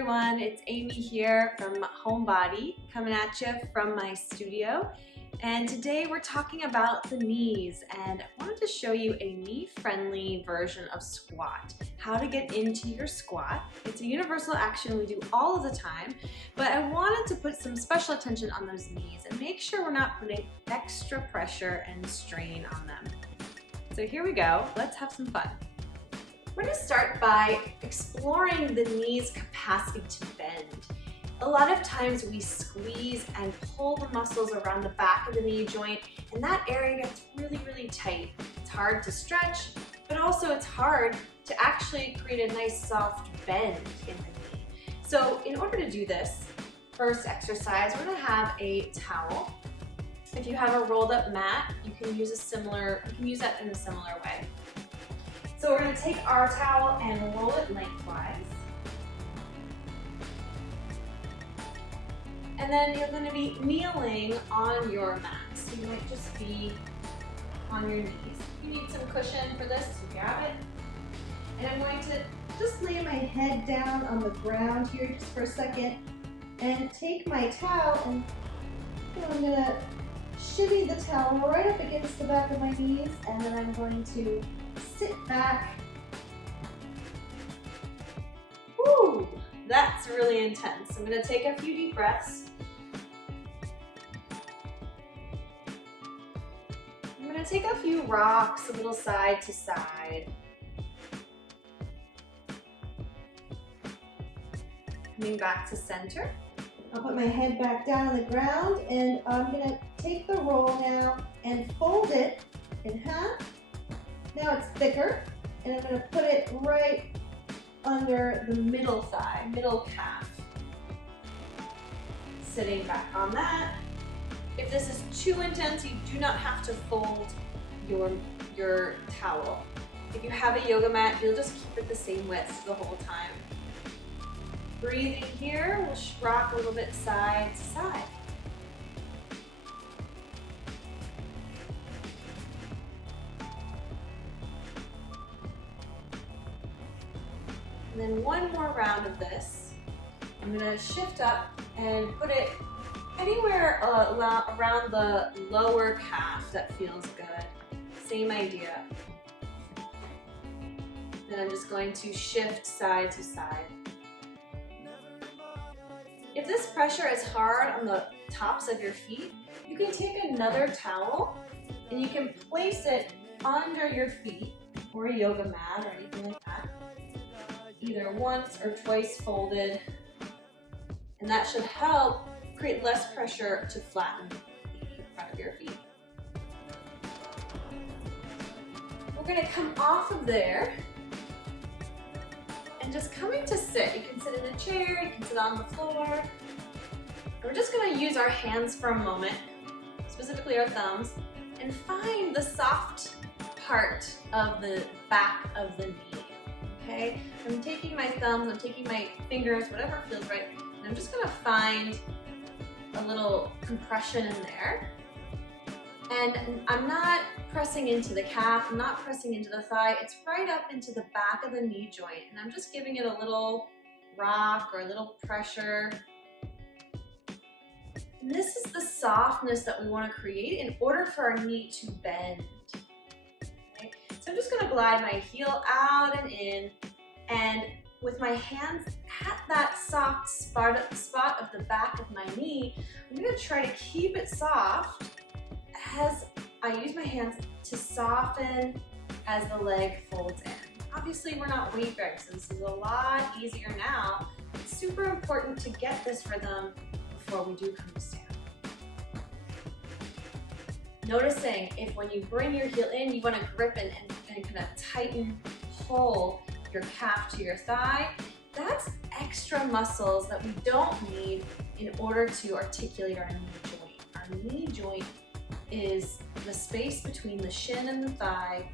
everyone, it's Amy here from Homebody, coming at you from my studio. And today we're talking about the knees, and I wanted to show you a knee-friendly version of squat. How to get into your squat. It's a universal action we do all of the time, but I wanted to put some special attention on those knees and make sure we're not putting extra pressure and strain on them. So here we go, let's have some fun. We're going to start by exploring the knee's capacity to bend. A lot of times we squeeze and pull the muscles around the back of the knee joint, and that area gets really tight. It's hard to stretch, but also it's hard to actually create a nice soft bend in the knee. So in order to do this, first exercise, we're going to have a towel. If you have a rolled up mat, you can use that in a similar way. So we're going to take our towel and roll it lengthwise. And then you're going to be kneeling on your mat. So you might just be on your knees. If you need some cushion for this, you grab it. And I'm going to just lay my head down on the ground here just for a second and take my towel and I'm going to shimmy the towel right up against the back of my knees, and then I'm going to sit back. Woo! That's really intense. I'm going to take a few deep breaths. I'm going to take a few rocks a little side to side. Coming back to center. I'll put my head back down on the ground, and I'm going to take the roll now and fold it in half. Now it's thicker, and I'm going to put it right under the middle thigh, middle calf. Sitting back on that. If this is too intense, you do not have to fold your towel. If you have a yoga mat, you'll just keep it the same width the whole time. Breathing here, we'll rock a little bit side to side. And then one more round of this. I'm going to shift up and put it anywhere around the lower calf that feels good. Same idea. Then I'm just going to shift side to side. If this pressure is hard on the tops of your feet, you can take another towel and you can place it under your feet or a yoga mat or anything like that. Either once or twice folded, and that should help create less pressure to flatten the front of your feet. We're going to come off of there and just coming to sit. You can sit in a chair, you can sit on the floor. We're just going to use our hands for a moment, specifically our thumbs, and find the soft part of the back of the knee. Okay, I'm taking my thumbs, I'm taking my fingers, whatever feels right, and I'm just going to find a little compression in there. And I'm not pressing into the calf, I'm not pressing into the thigh, it's right up into the back of the knee joint, and I'm just giving it a little rock or a little pressure. And this is the softness that we want to create in order for our knee to bend. Okay? So I'm just going to glide my heel out and in, and with my hands at that soft spot of the back of my knee, I'm going to try to keep it soft as I use my hands to soften as the leg folds in. Obviously, we're not weight bearing, so this is a lot easier now. It's super important to get this rhythm before we do come to stand. Noticing if when you bring your heel in, you want to grip and kind of tighten, pull your calf to your thigh. That's extra muscles that we don't need in order to articulate our knee joint. Our knee joint is the space between the shin and the thigh.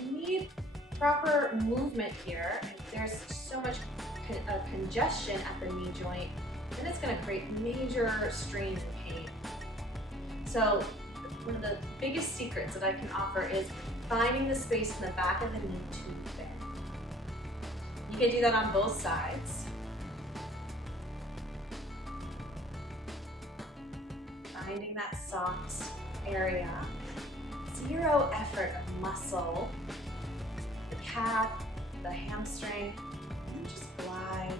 We need proper movement here. If there's so much congestion at the knee joint, then it's going to create major strain and pain. So one of the biggest secrets that I can offer is finding the space in the back of the knee to bend. You can do that on both sides. finding that soft area. Zero effort of muscle, the calf, the hamstring, and just glide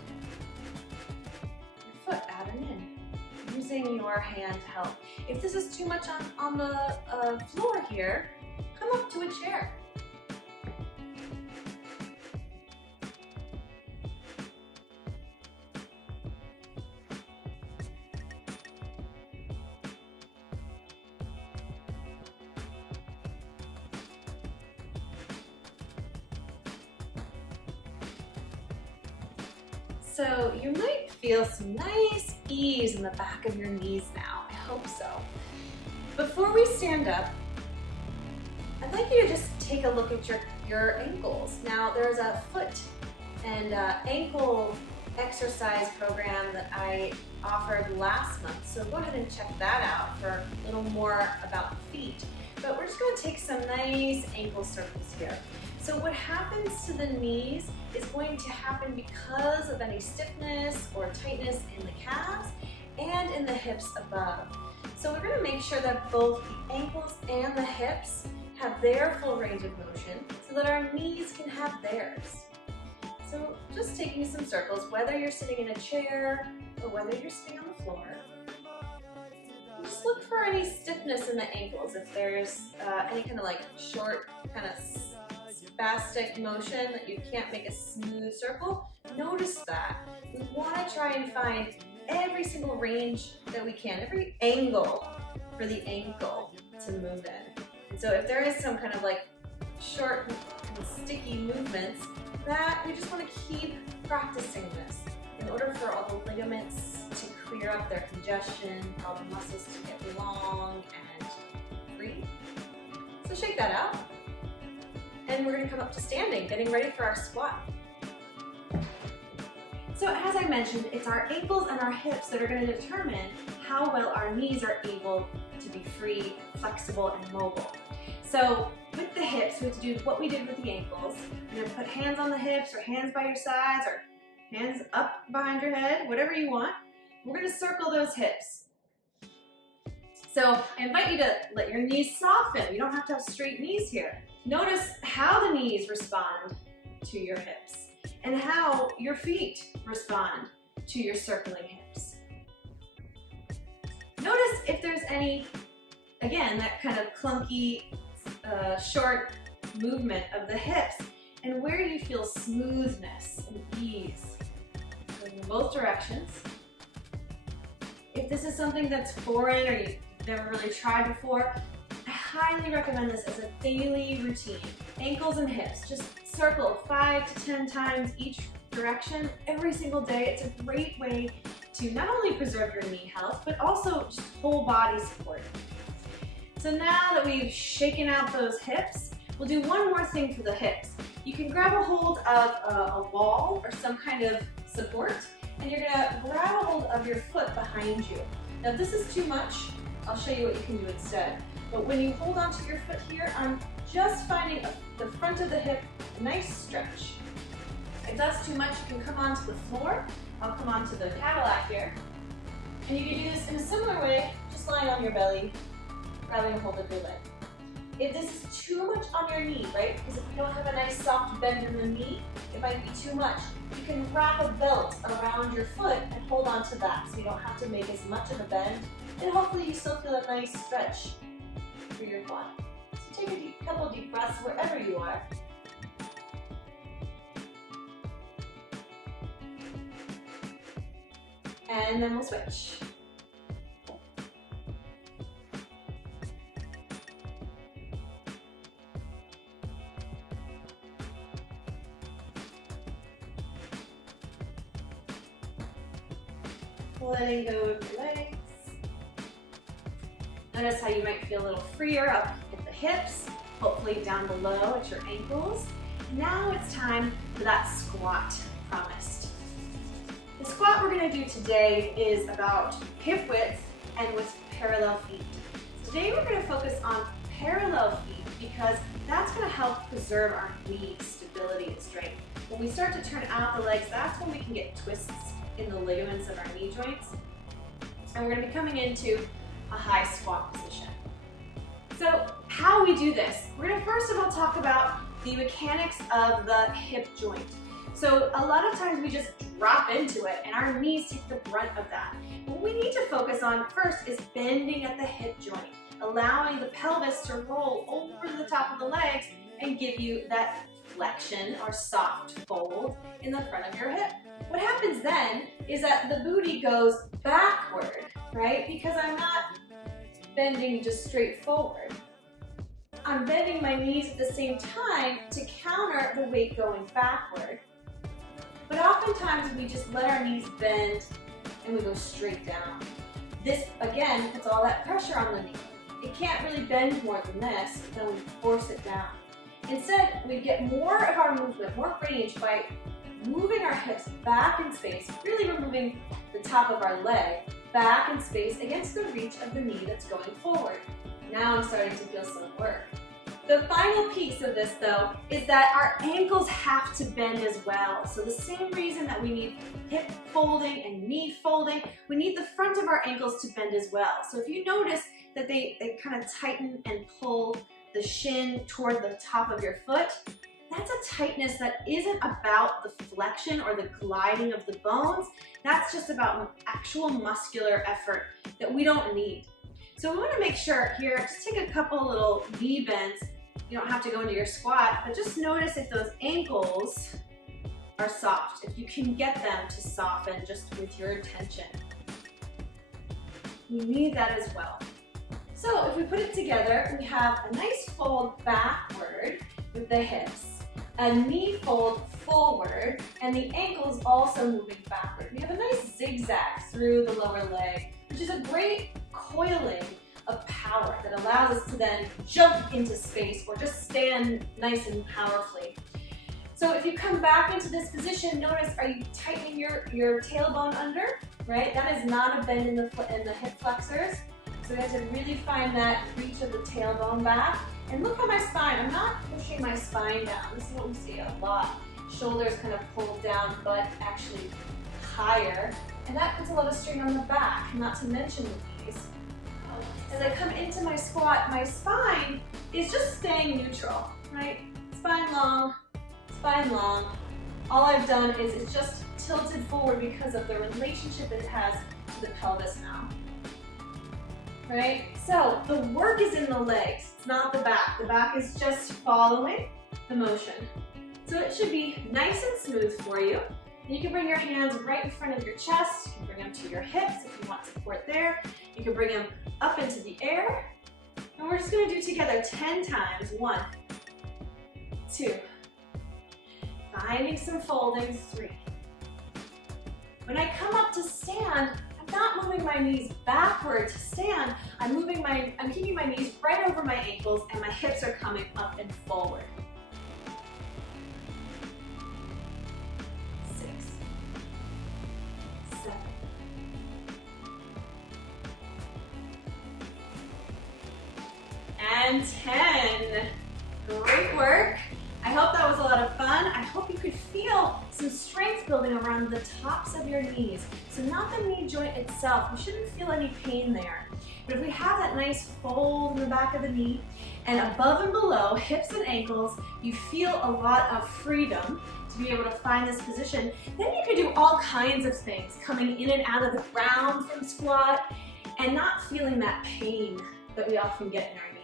your foot out and in, using your hand to help. If this is too much on the floor here, come up to a chair. So you might feel some nice ease in the back of your knees now. I hope so. Before we stand up, I'd like you to just take a look at your ankles. Now there's a foot and ankle exercise program that I offered last month, so go ahead and check that out for a little more about the feet. But we're just going to take some nice ankle circles here. So what happens to the knees is going to happen because of any stiffness or tightness in the calves and in the hips above. So we're going to make sure that both the ankles and the hips have their full range of motion so that our knees can have theirs. So just taking some circles, whether you're sitting in a chair or whether you're sitting on the floor. Just look for any stiffness in the ankles. If there's any kind of like short kind of spastic motion that you can't make a smooth circle, notice that. We want to try and find every single range that we can, every angle for the ankle to move in. And so if there is some kind of like short and sticky movements, that we just want to keep practicing this in order for all the ligaments to clear up their congestion, all the muscles to get long and free. So shake that out. And we're going to come up to standing, getting ready for our squat. So as I mentioned, it's our ankles and our hips that are going to determine how well our knees are able to be free, flexible, and mobile. So with the hips, we have to do what we did with the ankles. You're going to put hands on the hips or hands by your sides or hands up behind your head, whatever you want. We're going to circle those hips. So I invite you to let your knees soften. You don't have to have straight knees here. Notice how the knees respond to your hips and how your feet respond to your circling hips. Notice if there's any, again, that kind of clunky, short movement of the hips and where you feel smoothness and ease in both directions. If this is something that's foreign or you've never really tried before, I highly recommend this as a daily routine. Ankles and hips, just circle 5 to 10 times each direction every single day. It's a great way to not only preserve your knee health, but also just whole body support. So now that we've shaken out those hips, we'll do one more thing for the hips. You can grab a hold of a wall or some kind of support, and you're gonna grab a hold of your foot behind you. Now if this is too much, I'll show you what you can do instead. But when you hold onto your foot here, I'm just finding the front of the hip a nice stretch. If that's too much, you can come onto the floor. I'll come onto the Cadillac here. And you can do this in a similar way, just lying on your belly, grabbing a hold of your leg. If this is too much on your knee, right? Because if you don't have a nice soft bend in the knee, it might be too much. You can wrap a belt around your foot and hold on to that so you don't have to make as much of a bend. And hopefully you still feel a nice stretch through your quad. So take a couple of deep breaths wherever you are. And then we'll switch. Letting go of your legs. Notice how you might feel a little freer up at the hips, hopefully down below at your ankles. Now it's time for that squat promised. The squat we're going to do today is about hip width and with parallel feet. Today we're going to focus on parallel feet because that's going to help preserve our knee stability and strength. When we start to turn out the legs, that's when we can get twists in the ligaments of our knee joints. And we're going to be coming into a high squat position. So how we do this, we're gonna first of all talk about the mechanics of the hip joint. So a lot of times we just drop into it and our knees take the brunt of that. What we need to focus on first is bending at the hip joint, allowing the pelvis to roll over the top of the legs and give you that flexion or soft fold in the front of your hip. What happens then is that the booty goes backward, right? Because I'm not bending just straight forward. I'm bending my knees at the same time to counter the weight going backward. But oftentimes we just let our knees bend and we go straight down. This, again, puts all that pressure on the knee. It can't really bend more than this, then we force it down. Instead, we get more of our movement, more range by moving our hips back in space, really removing the top of our leg back in space against the reach of the knee that's going forward. Now I'm starting to feel some work. The final piece of this though is that our ankles have to bend as well. So the same reason that we need hip folding and knee folding, we need the front of our ankles to bend as well. So if you notice that they kind of tighten and pull the shin toward the top of your foot, that's a tightness that isn't about the flexion or the gliding of the bones. That's just about actual muscular effort that we don't need. So we want to make sure here, just take a couple little knee bends. You don't have to go into your squat, but just notice if those ankles are soft, if you can get them to soften just with your attention. We need that as well. So if we put it together, we have a nice fold backward with the hips, a knee fold forward, and the ankles also moving backward. We have a nice zigzag through the lower leg, which is a great coiling of power that allows us to then jump into space or just stand nice and powerfully. So if you come back into this position, notice, are you tightening your tailbone under, right? That is not a bend in the hip flexors. So we have to really find that reach of the tailbone back. And look at my spine. I'm not pushing my spine down. This is what we see a lot. Shoulders kind of pulled down, butt actually higher. And that puts a lot of strain on the back, not to mention the knees. As I come into my squat, my spine is just staying neutral, right? Spine long, spine long. All I've done is it's just tilted forward because of the relationship it has to the pelvis now. Right? So the work is in the legs, it's not the back. The back is just following the motion. So it should be nice and smooth for you. And you can bring your hands right in front of your chest. You can bring them to your hips if you want support there. You can bring them up into the air. And we're just going to do together 10 times. 1, 2. Finding some folding. 3. When I come up to stand, I'm not moving my knees backward to stand. I'm keeping my knees right over my ankles and my hips are coming up and forward. 6, 7, 10. Great work. I hope that was a lot of fun. I hope you could feel some strength building around the tops of your knees. So not the knee joint itself, we shouldn't feel any pain there. But if we have that nice fold in the back of the knee, and above and below, hips and ankles, you feel a lot of freedom to be able to find this position. Then you can do all kinds of things, coming in and out of the ground from squat, and not feeling that pain that we often get in our knees.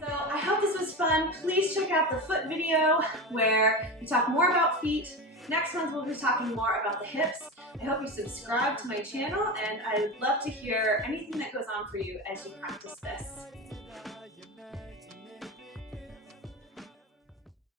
So I hope this was fun. Please check out the foot video where we talk more about feet. Next month we'll be talking more about the hips. I hope you subscribe to my channel, and I'd love to hear anything that goes on for you as you practice this.